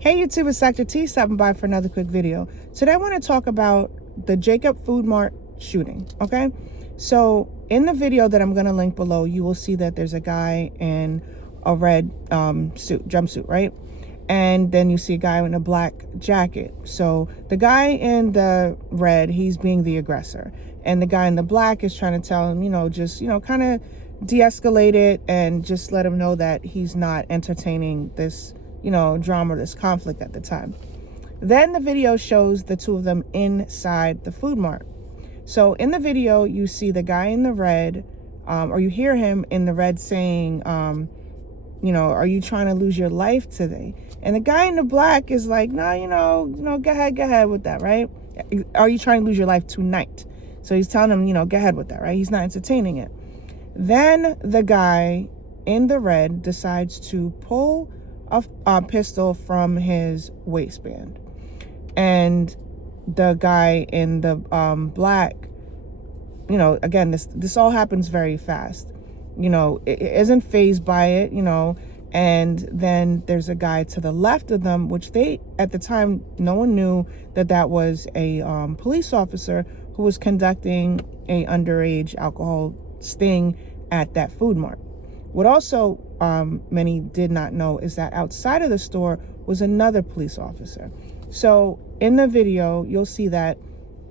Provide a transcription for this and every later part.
Hey YouTube, it's Dr.T stopping by for another quick video. Today I want to talk about the Jakob Food Mart shooting, okay? So in the video that I'm going to link below, you will see that there's a guy in a red jumpsuit, right? And then you see a guy in a black jacket. So the guy in the red, he's being the aggressor. And the guy in the black is trying to tell him, just, kind of de-escalate it and just let him know that he's not entertaining this drama, this conflict at the time. Then the video shows the two of them inside the food mart. So in the video, you see the guy in the red, or you hear him in the red saying, are you trying to lose your life today? And the guy in the black is like, no, go ahead with that, right? Are you trying to lose your life tonight? So he's telling him, go ahead with that, right? He's not entertaining it. Then the guy in the red decides to pull a pistol from his waistband, and the guy in the black, again, this all happens very fast, it isn't fazed by it, and then there's a guy to the left of them, which at the time no one knew that was a police officer who was conducting a underage alcohol sting at that food mart. What also many did not know is that outside of the store was another police officer. So in the video, you'll see that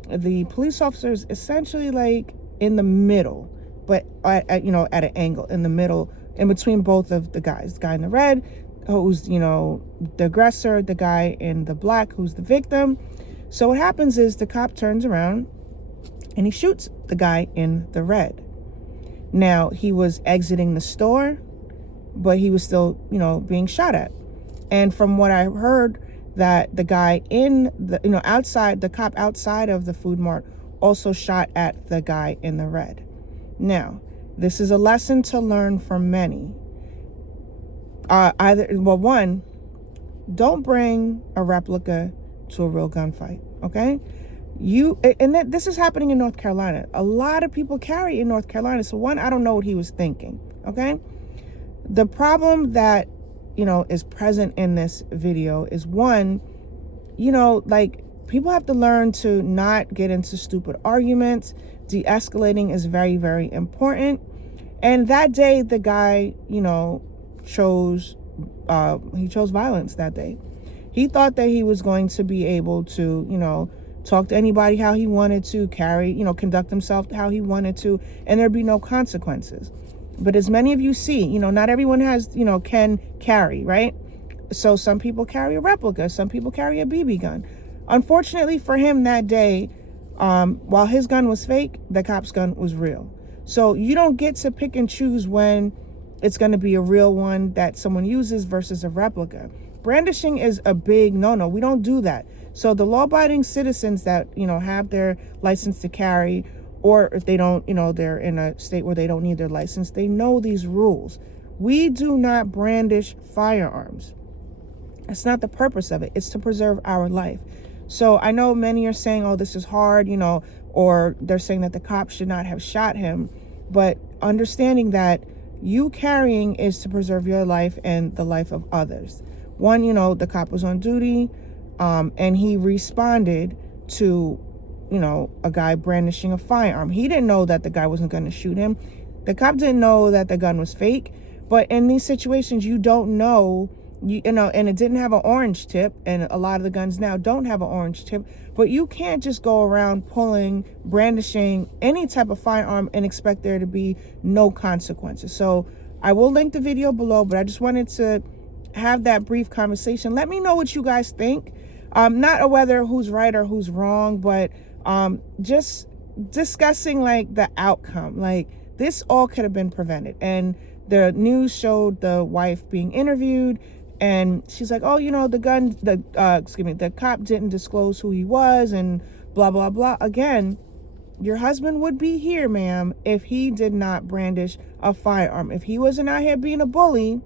the police officer is essentially like in the middle, but at an angle in the middle, in between both of the guys. The guy in the red, who's the aggressor, the guy in the black, who's the victim. So what happens is the cop turns around and he shoots the guy in the red. Now, he was exiting the store, but he was still, being shot at. And from what I heard, that the guy in the, outside, the cop outside of the food mart also shot at the guy in the red. Now, this is a lesson to learn for many. One, don't bring a replica to a real gunfight, okay? This is happening in North Carolina. A lot of people carry in North Carolina. So one, I don't know what he was thinking. Okay. The problem that, is present in this video is one, people have to learn to not get into stupid arguments. De-escalating is very, very important. And that day, the guy, chose violence that day. He thought that he was going to be able to, talk to anybody how he wanted to, conduct himself how he wanted to, and there'd be no consequences. But as many of you see, not everyone has, can carry, right? So some people carry a replica, some people carry a BB gun. Unfortunately for him that day, while his gun was fake, the cop's gun was real. So you don't get to pick and choose when it's going to be a real one that someone uses versus a replica. Brandishing is a big no-no. We don't do that. So the law-abiding citizens that, have their license to carry, or if they don't, they're in a state where they don't need their license, they know these rules. We do not brandish firearms. That's not the purpose of it. It's to preserve our life. So I know many are saying, oh, this is hard, or they're saying that the cop should not have shot him. But understanding that you carrying is to preserve your life and the life of others. One, the cop was on duty, and he responded to, a guy brandishing a firearm. He didn't know that the guy wasn't going to shoot him. The cop didn't know that the gun was fake. But in these situations, you don't know, and it didn't have an orange tip. And a lot of the guns now don't have an orange tip. But you can't just go around brandishing any type of firearm and expect there to be no consequences. So I will link the video below, but I just wanted to have that brief conversation. Let me know what you guys think. Not whether who's right or who's wrong, but just discussing the outcome. This all could have been prevented. And the news showed the wife being interviewed, and she's like, oh, the cop didn't disclose who he was and blah, blah, blah. Again, your husband would be here, ma'am, if he did not brandish a firearm. If he wasn't out here being a bully,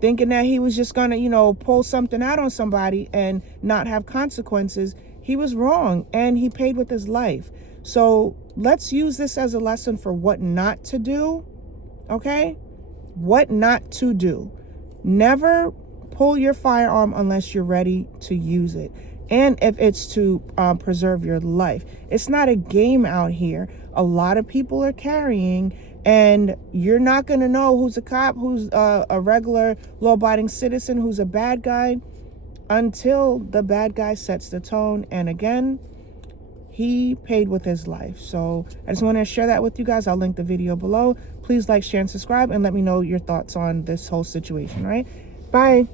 thinking that he was just gonna, pull something out on somebody and not have consequences, he was wrong, and he paid with his life. So let's use this as a lesson for what not to do, okay? What not to do. Never pull your firearm unless you're ready to use it. And if it's to preserve your life. It's not a game out here. A lot of people are carrying, and you're not going to know who's a cop, who's a regular law-abiding citizen, who's a bad guy, until the bad guy sets the tone. And again, he paid with his life. So I just want to share that with you guys. I'll link the video below. Please like, share, and subscribe, and let me know your thoughts on this whole situation, right? Bye.